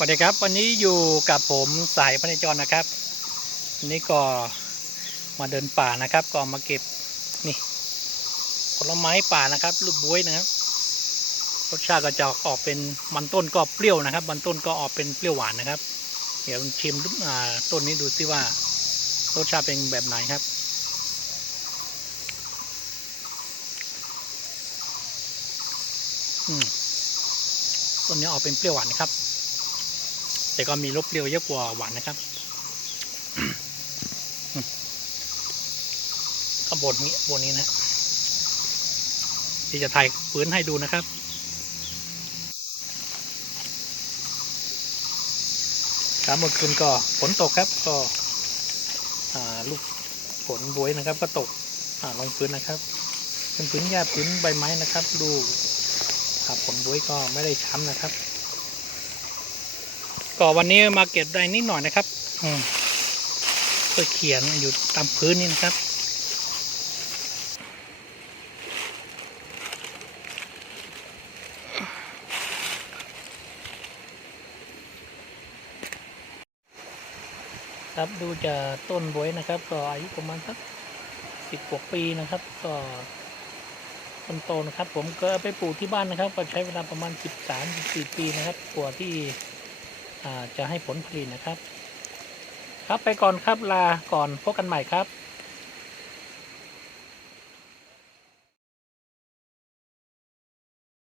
สวัสดีครับ วันนี้อยู่กับผมสายพเนจรนะครับวันนี้ก็มาเดินป่านะครับ ก็มาเก็บนี่ผลไม้ป่านะครับลูกบ้วยนะครับรสชาติก็จะออกเป็นมันต้นก็เปรี้ยวนะครับ มันต้นก็ออกเป็นเปรี้ยวหวานนะครับ เดี๋ยวชิมต้นนี้ดูซิว่ารสชาติเป็นแบบไหนครับอืมต้นนี้ออกเป็นเปรี้ยวหวานครับ แต่ก็มีรสเปรี้ยวเยอะกว่าหวานนะครับก็บนนี้บนนี้นะที่จะถ่ายปืนให้ดูนะครับครับเมื่อคืนก็ฝนตกครับก็อ่าลูกฝนบวยนะครับ ก็ตกอ่าลงพื้นนะครับเป็นพื้นหญ้าพื้นใบไม้นะครับดูครับผลบวยก็ไม่ได้ช้ำนะครับ ก็วันนี้มาเก็บได้นิดหน่อยนะครับอืมก็เขียนอยู่ตามพื้นนี่นะครับครับดูจากต้นบวยนะครับ ก็อายุประมาณสักสิบกว่าปีนะครับ ก็ต้นโตนะครับ ผมก็ไปปลูกที่บ้านนะครับ ก็ใช้เวลาประมาณสิบสามสิบสี่ปีนะครับกว่าที่ จะให้ผลผลิตนะครับ ครับไปก่อนครับลาก่อนพบกันใหม่ครับ